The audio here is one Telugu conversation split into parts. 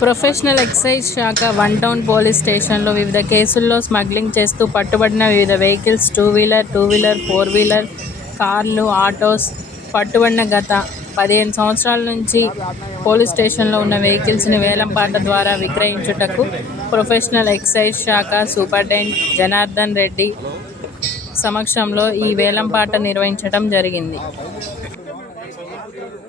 ప్రొఫెషనల్ ఎక్సైజ్ శాఖ వన్ టౌన్ పోలీస్ స్టేషన్లో వివిధ కేసుల్లో స్మగ్లింగ్ చేస్తూ పట్టుబడిన వివిధ vehicles two wheeler two wheeler four wheeler కార్లు ఆటోస్ పట్టుబడిన గత పదిహేను సంవత్సరాల నుంచి పోలీస్ స్టేషన్లో ఉన్న వెహికల్స్ని వేలంపాట ద్వారా విక్రయించుటకు ప్రొఫెషనల్ ఎక్సైజ్ శాఖ సూపరింటెండెంట్ జనార్దన్ రెడ్డి సమక్షంలో ఈ వేలంపాట నిర్వహించడం జరిగింది.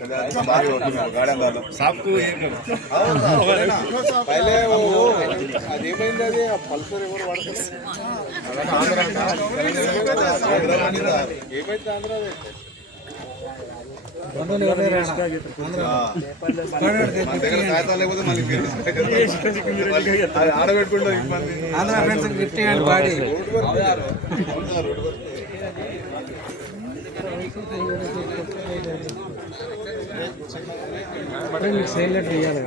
एक పైలే అదేమైంది అది ఆ పల్సర్ ఎవరు వాడుతున్నారు ఏమైంది ఆంధ్ర ఆడబెట్టుకుంటాం ఆంధ్ర ఫ్రెండ్స్ గిఫ్ట్ ఇవ్వండి బాడీ సేల్ లెటర్ ఇవ్వాలి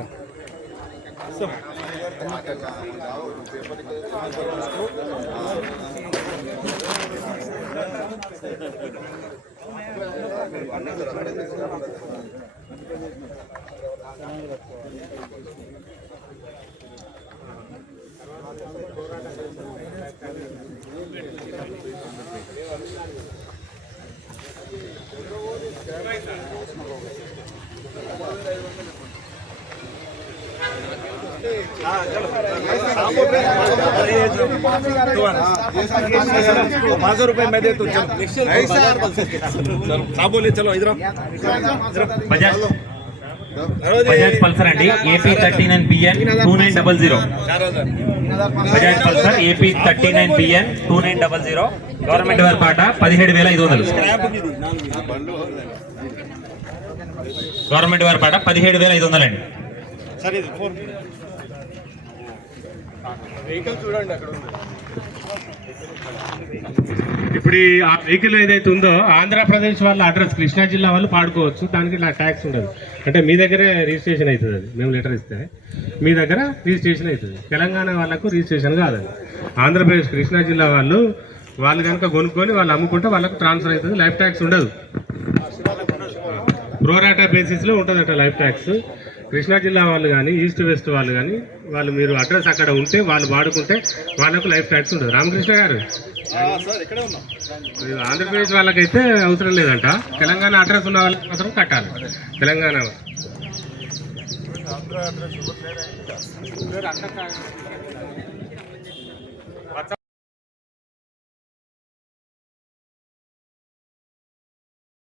పోరాటం पाँच सौ रुपए मैं दे तो चलो बोले चलो इधर బజాజ్ బజాజ్ పల్సర్ అండి AP thirty nine BN two nine double zero Bajaj Pulsar AP thirty nine BN two nine double zero government వారి పాట పదిహేడు వేల ఐదు వందలు గవర్నమెంట్ వారి పాట పదిహేడు వేల ఐదు వందలు అండి సరే ఫోన్ వెహికల్ చూడండి అక్కడ ఉంది. ఇప్పుడు ఆ వెహికల్ ఏదైతే ఉందో ఆంధ్రప్రదేశ్ వాళ్ళ అడ్రస్ కృష్ణా జిల్లా వాళ్ళు పాడుకోవచ్చు. దానికి ఇలా ట్యాక్స్ ఉండదు. అంటే మీ దగ్గరే రిజిస్ట్రేషన్ అవుతుంది అది. మేము లెటర్ ఇస్తే మీ దగ్గర రిజిస్ట్రేషన్ అవుతుంది. తెలంగాణ వాళ్ళకు రిజిస్ట్రేషన్ కాదండి. ఆంధ్రప్రదేశ్ కృష్ణా జిల్లా వాళ్ళు వాళ్ళు కనుక కొనుక్కొని వాళ్ళు అమ్ముకుంటే వాళ్ళకు ట్రాన్స్ఫర్ అవుతుంది. లైఫ్ ట్యాక్స్ ఉండదు. ప్రోరాటా బేసిస్లో ఉంటుందట లైఫ్ ట్యాక్స్. కృష్ణా జిల్లా వాళ్ళు కానీ ఈస్ట్ వెస్ట్ వాళ్ళు కానీ వాళ్ళు మీరు అడ్రస్ అక్కడ ఉంటే వాళ్ళు వాడుకుంటే వాళ్ళకు లైఫ్ ట్యాక్స్ ఉండదు. రామకృష్ణ గారు? సార్ ఇక్కడే ఉన్నాం. ఇది ఆంధ్రప్రదేశ్ వాళ్ళకైతే అవసరం లేదంట. తెలంగాణ అడ్రస్ ఉన్న వాళ్ళకి మాత్రం కట్టాలి. తెలంగాణ. అడ్రస్?